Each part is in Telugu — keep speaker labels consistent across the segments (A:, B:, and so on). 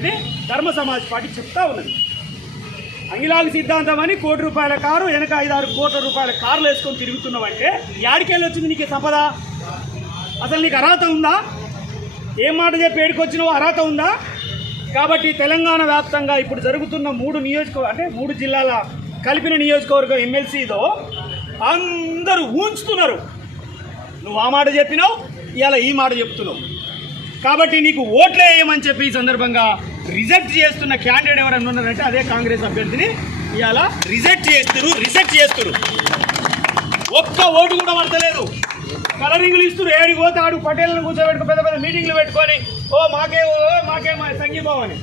A: అనేది ధర్మ సమాజ్ పార్టీ చెప్తా ఉన్నది. అంగిలాల సిద్ధాంతం అని కోటి రూపాయల కారు వెనక ఐదారు కోట్ల రూపాయల కార్లు వేసుకొని తిరుగుతున్నావంటే యాడికెళ్ళి వచ్చింది నీకు సంపద? అసలు నీకు అర్హత ఉందా? ఏం మాట చెప్పి ఏడుకొచ్చినావు అర్హత ఉందా? కాబట్టి తెలంగాణ వ్యాప్తంగా ఇప్పుడు జరుగుతున్న మూడు నియోజక అంటే మూడు జిల్లాల కలిపిన నియోజకవర్గం ఎమ్మెల్సీతో అందరూ ఊంచుతున్నారు. నువ్వు ఆ మాట చెప్పినావు ఇవాళ ఈ మాట చెప్తున్నావు. కాబట్టి నీకు ఓట్లు వేయమని చెప్పి ఈ సందర్భంగా రిజెక్ట్ చేస్తున్న క్యాండిడేట్ ఎవరైనా ఉన్నారంటే అదే కాంగ్రెస్ అభ్యర్థిని ఇవాళ రిజెక్ట్ చేస్తారు రిజెక్ట్ చేస్తారు. ఒక్క ఓటు కూడా పడతలేదు. కలరింగ్లు ఇస్తున్నారు ఏడికి పోతే ఆడు పటేళ్ళను కూర్చోబెట్టుకు పెద్ద పెద్ద మీటింగ్లు పెట్టుకొని ఓ మాకే ఓ మాకే మా సంఘీభావని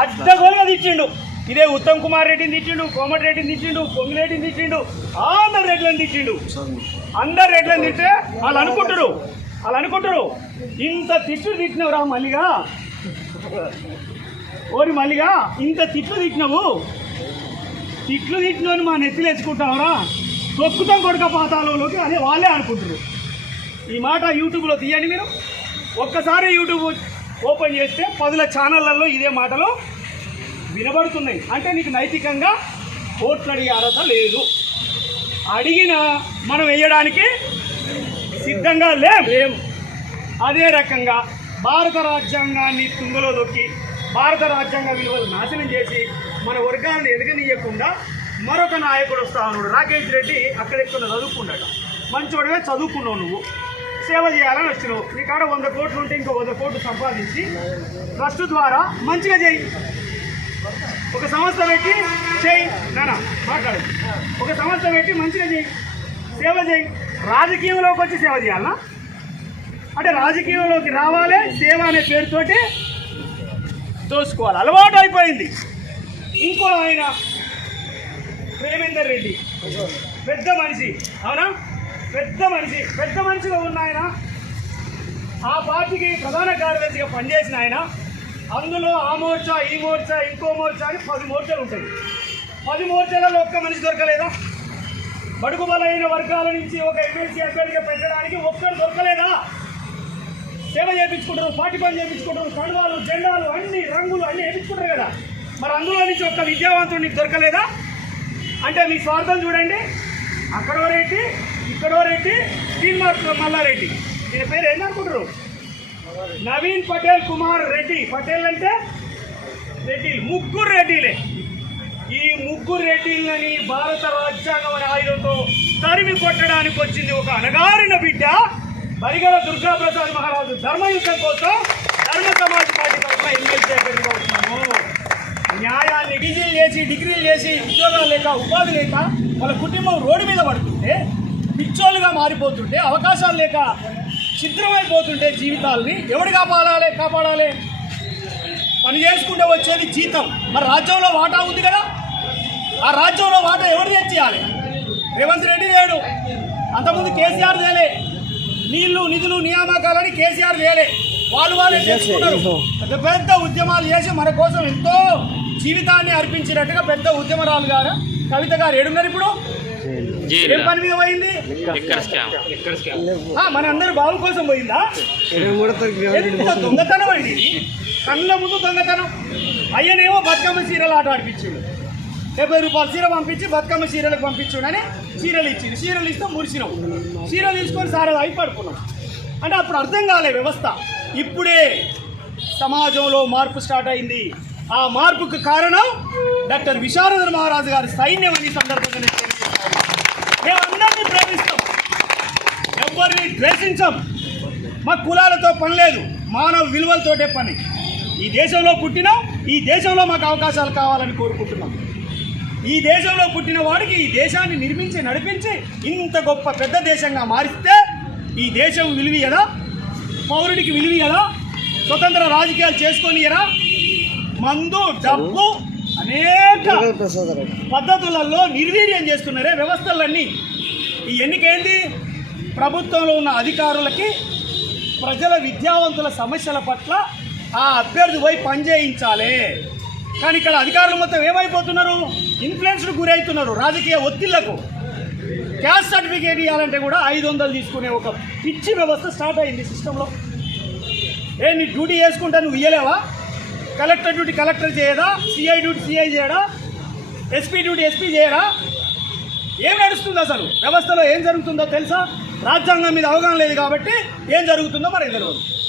A: అడ్డగోలుగా తెచ్చిండు ఇదే ఉత్తమ్ కుమార్ రెడ్డిని తిట్టిండు కోమటి రెడ్డిని తిట్టిండు పొంగిరెడ్డిని తిట్టిండు అందరు రెడ్లను తిట్టిండు. అందరు రెడ్లను తిట్టే వాళ్ళు అనుకుంటారు అలా అనుకుంటారు. ఇంత తిట్లు తిట్టినవురా మల్లిగా? ఓరి మల్లిగా ఇంత తిట్లు తిట్టినవు? తిట్లు తిట్టినవని మా నెత్తిలేసుకుంటావురా తొక్కుతాం కొడుక పాతాలలోకి అదే వాళ్ళే అనుకుంటారు. ఈ మాట యూట్యూబ్లో తీయండి మీరు. ఒక్కసారి యూట్యూబ్ ఓపెన్ చేస్తే పదుల ఛానళ్ళల్లో ఇదే మాటలు వినబడుతున్నాయి. అంటే నీకు నైతికంగా ఓట్లు అడిగే అర్హత లేదు. అడిగిన మనం వేయడానికి సిద్ధంగా లేం. అదే రకంగా భారత రాజ్యాంగాన్ని తుంగలో దొక్కి భారత రాజ్యాంగ విలువలు నాశనం చేసి మన వర్గాలను ఎదగనీయకుండా మరొక నాయకుడు వస్తా ఉన్నాడు. రాకేష్ రెడ్డి అక్కడెక్కడ చదువుకున్నాడు మంచోడివే చదువుకున్నావు నువ్వు. సేవ చేయాలని వచ్చినావు. నీ కాడ వంద కోట్లు ఉంటే ఇంకో వంద కోట్లు సంపాదించి ట్రస్ట్ ద్వారా మంచిగా చేయి. ఒక సంస్థ పెట్టి చేయి. నానా మాట్లాడు. ఒక సంస్థ పెట్టి మంచిగా చేయి. సేవ చేయి. రాజకీయంలోకి వచ్చి సేవ చేయాలనా అంటే రాజకీయంలోకి రావాలి సేవ అనే పేరుతోటి దోసుకోవాలి. అలవాటు అయిపోయింది. ఇంకో ఆయన ప్రేమేందర్ రెడ్డి. పెద్ద మనిషి అవునా? పెద్ద మనిషి పెద్ద మనిషిగా ఉన్న ఆయన ఆ పార్టీకి ప్రధాన కార్యదర్శిగా పనిచేసిన ఆయన అందులో ఆ మోర్చా ఈ మోర్చా ఇంకో మోర్చా అని పది మోర్చాలు ఉంటాయి. పది మోర్చాలలో ఒక్క మనిషి దొరకలేదా? బడుగు బలైన వర్గాల నుంచి ఒక ఎమ్మెల్సీ అభ్యర్థిగా పెట్టడానికి ఒక్కరు దొరకలేదా? సేవ చేయించుకుంటారు పార్టీ పని చేయించుకుంటారు కండువాలు జెండాలు అన్ని రంగులు అన్ని వేయించుకుంటారు కదా. మరి అందులో నుంచి ఒక్క విద్యావంతుడు నీకు దొరకలేదా? అంటే మీ స్వార్థం చూడండి. అక్కడో రెడ్డి ఇక్కడో రెడ్డి స్టీల్ మల్లారెడ్డి దీని పేరు ఏందనుకుంటారు నవీన్ పటేల్ కుమార్ రెడ్డి. పటేల్ అంటే రెడ్డి ముగ్గురు రెడ్డిలే. ఈ ముగ్గురు రెడ్డిలని భారత రాజ్యాంగం అనే ఆయుధంతో తరిమి కొట్టడానికి వచ్చింది ఒక అనగారిన బిడ్డ. బరిగల దుర్గాప్రసాద్ మహారాజు ధర్మయుద్ధం కోసం ధర్మ సమాజ్ పార్టీ తరఫున ఎమ్మెల్సీ అభ్యర్థిగా న్యాయాన్ని డిగ్రీలు చేసి డిగ్రీలు చేసి ఉద్యోగాలు లేక ఉపాధి లేక వాళ్ళ కుటుంబం రోడ్డు మీద పడుతుంటే పిచ్చోళ్ళుగా మారిపోతుంటే అవకాశాలు లేక ఛిద్రమైపోతుంటే జీవితాల్ని ఎవడు కాపాడాలి కాపాడాలి? పని చేసుకుంటే వచ్చేది జీతం. మరి రాజ్యంలో వాటా ఉంది కదా? ఆ రాజ్యంలో వాటా ఎవరు తెచ్చేయాలి రేవంత్ రెడ్డి లేడు. అంతకుముందు కేసీఆర్ తేలే నీళ్ళు నిధులు నియామకాలని కేసీఆర్ తేలే వాళ్ళు వాళ్ళే చేసుకున్నారు పెద్ద పెద్ద ఉద్యమాలు చేసి మన కోసం ఎంతో జీవితాన్ని అర్పించినట్టుగా పెద్ద ఉద్యమరాలు గారు కవిత గారు ఏడున్నారు ఇప్పుడు? ఏం పని మీద పోయింది? ఆ, మన అందరు బాబు కోసం పోయిందా? ఎంత దొంగతనం అండి ఇది కళ్ళ ముందు దొంగతనం. అయ్యనేమో బతుకమ్మ చీరలు ఆట ఆడిపించిండు. డెబ్బై రూపాయలు చీర పంపించి బతుకమ్మ చీరలకు పంపించుడు అని చీరలు ఇచ్చిండు. చీరలు ఇస్తే మురిసినాం. చీరలు తీసుకొని సారా అయి పడుకున్నాం అంటే అప్పుడు అర్థం కాలే వ్యవస్థ. ఇప్పుడే సమాజంలో మార్పు స్టార్ట్ అయింది. ఆ మార్పుకు కారణం డాక్టర్ విశారద మహారాజు గారి సైన్యం అని ఈ సందర్భంగా మేమందరినీ ప్రేమిస్తాం. ఎవరిని ద్వేషించాం. మా కులాలతో పని లేదు. మానవ విలువలతోటే పని. ఈ దేశంలో పుట్టినాం ఈ దేశంలో మాకు అవకాశాలు కావాలని కోరుకుంటున్నాం. ఈ దేశంలో పుట్టిన వాడికి ఈ దేశాన్ని నిర్మించి నడిపించి ఇంత గొప్ప పెద్ద దేశంగా మారిస్తే ఈ దేశం విలువయదా పౌరుడికి విలువయదా స్వతంత్ర రాజకీయాలు చేసుకొనియరా మందు డబ్బు అనేక పద్ధతులలో నిర్వీర్యం చేస్తున్నారే వ్యవస్థలన్నీ. ఈ ఎన్నికేంది? ప్రభుత్వంలో ఉన్న అధికారులకి ప్రజల విద్యావంతుల సమస్యల పట్ల ఆ అభ్యర్థి పోయి పనిచేయించాలి కానీ ఇక్కడ అధికారులు మొత్తం ఏమైపోతున్నారు? ఇన్ఫ్లుయెన్స్కు గురవుతున్నారు రాజకీయ ఒత్తిళ్ళకు. క్యాస్ట్ సర్టిఫికేట్ ఇవ్వాలంటే కూడా ఐదు వందలు తీసుకునే ఒక పిచ్చి వ్యవస్థ స్టార్ట్ అయింది సిస్టంలో. ఏ నీ డ్యూటీ చేసుకుంటా నువ్వు ఇయ్యలేవా? కలెక్టర్ డ్యూటీ కలెక్టర్ చేయడా సిఐ డ్యూటీ సిఐ చేయడా? ఎస్పీ డ్యూటీ ఎస్పీ చేయడా? ఏం నడుస్తుంది అసలు? వ్యవస్థలో ఏం జరుగుతుందో తెలుసా? రాజ్యాంగం మీద అవగాహన లేదు కాబట్టి ఏం జరుగుతుందో మనకి తెలియదు.